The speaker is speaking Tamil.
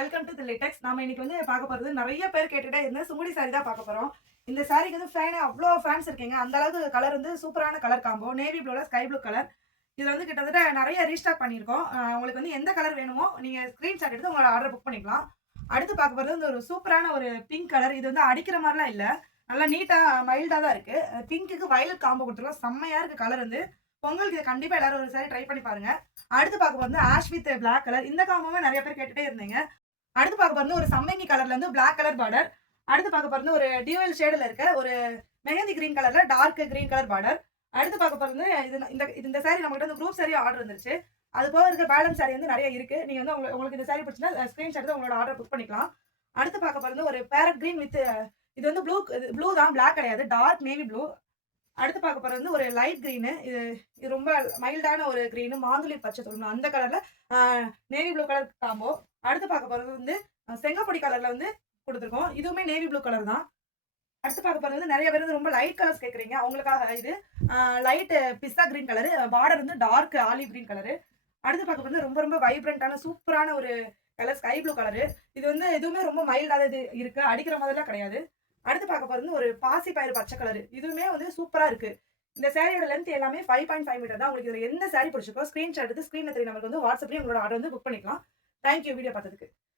Welcome to the லிட்டெக்ஸ். நாம இன்னைக்கு வந்து பார்க்க போறது நிறைய பேர் கேட்டுட்டே இருந்த சுங்குடி சாரி தான் பார்க்க போறோம். இந்த சாரிக்கு வந்து அவ்ளோ ஃபேன்ஸ் இருக்கீங்க. அந்த அளவுக்கு கலர் வந்து சூப்பரான கலர் காம்போ. நேவி ப்ளூல ஸ்கை ப்ளூ கலர். இதுல வந்து கிட்டத்தட்ட நிறைய ரீஸ்டாக் பண்ணியிருக்கோம். உங்களுக்கு வந்து எந்த கலர் வேணுமோ நீங்க ஸ்கிரீன்ஷாட் எடுத்து உங்களோட ஆர்டர் புக் பண்ணிக்கலாம். அடுத்து பார்க்க போறது வந்து ஒரு சூப்பரான ஒரு பிங்க் கலர். இது வந்து அடிக்கிற மாதிரிலாம் இல்ல. நல்லா நீட்டா மைல்டா தான் இருக்கு. பிங்க்குக்கு வயலட் காம்போ கொடுத்துருக்கோம். செம்மையா இருக்கு கலர் வந்து. பொங்கலுக்கு இதை கண்டிப்பா எல்லாரும் ஒரு சாரி ட்ரை பண்ணி பாருங்க. அடுத்து பார்க்க போறது ஆஷ் வித் பிளாக் கலர். இந்த காம்போவே நிறைய பேர் கேட்டுட்டே இருந்தீங்க. அடுத்து பார்க்க போறது ஒரு சம்மங்கி கலர்ல இருந்து பிளாக் கலர் பார்டர். அடுத்து பார்க்க போறது ஒரு டியூவல் ஷேட்ல இருக்க ஒரு மெஹந்தி கிரீன் கலர்ல டார்க் கிரீன் கலர் பார்டர். அடுத்து பார்க்க போறது இது இந்த சாரி நம்மகிட்ட வந்து குரூப் சாரி ஆர்டர் வந்துருச்சு. அது போக இருக்க பேலன்ஸ் சாரி வந்து நிறைய இருக்கு. நீங்க வந்து உங்களுக்கு இந்த சாரி பிடிச்சிருந்தா ஸ்கிரீன்ஷாட் எடுத்து உங்களோட ஆர்டர் புக் பண்ணிக்கலாம். அடுத்து பார்க்க போறது ஒரு பேரட் கிரீன் வித் இது வந்து ப்ளூ தான், பிளாக் கிடையாது. Dark navy blue. அடுத்து பார்க்க போறது வந்து ஒரு லைட் கிரீனு. இது ரொம்ப மைல்டான ஒரு கிரீனு. மாங்குளி பச்சை சொல்லணும் அந்த கலர்ல நேவி ப்ளூ கலர் காம்போ. அடுத்து பார்க்க போறது வந்து செங்கப்பொடி கலர்ல வந்து கொடுத்துருக்கோம். இதுவுமே நேவி ப்ளூ கலர் தான். அடுத்து பார்க்க போறது வந்து நிறைய பேர் வந்து ரொம்ப லைட் கலர்ஸ் கேட்குறீங்க. அவங்களுக்காக இது லைட் பிஸ்தா கிரீன் கலரு. பார்டர் வந்து டார்க் ஆலிவ் கிரீன் கலரு. அடுத்து பார்க்க போறது ரொம்ப ரொம்ப வைப்ரண்டான சூப்பரான ஒரு கலர் ஸ்கை ப்ளூ கலரு. இது வந்து எதுவுமே ரொம்ப மைல்டாக இது இருக்கு. அடிக்கிற மாதிரிலாம் கிடையாது. அடுத்து பார்க்க போறது ஒரு பாசி பயிறு பச்சை கலரு. இதுவுமே வந்து சூப்பரா இருக்கு. இந்த சாரியோட லென்த் எல்லாமே 5.5 மீட்டர் தான். உங்களுக்கு இதுல எந்த சாரி பிடிச்சிருக்கோ ஸ்கிரீன்ஷாட் எடுத்து ஸ்கிரீன்ல தெரிய நம்பருக்கு வந்து வாட்ஸ்அப்லயும் உங்களோட ஆர்டர் வந்து புக் பண்ணிக்கலாம். தேங்க்யூ வீடியோ பார்த்ததுக்கு.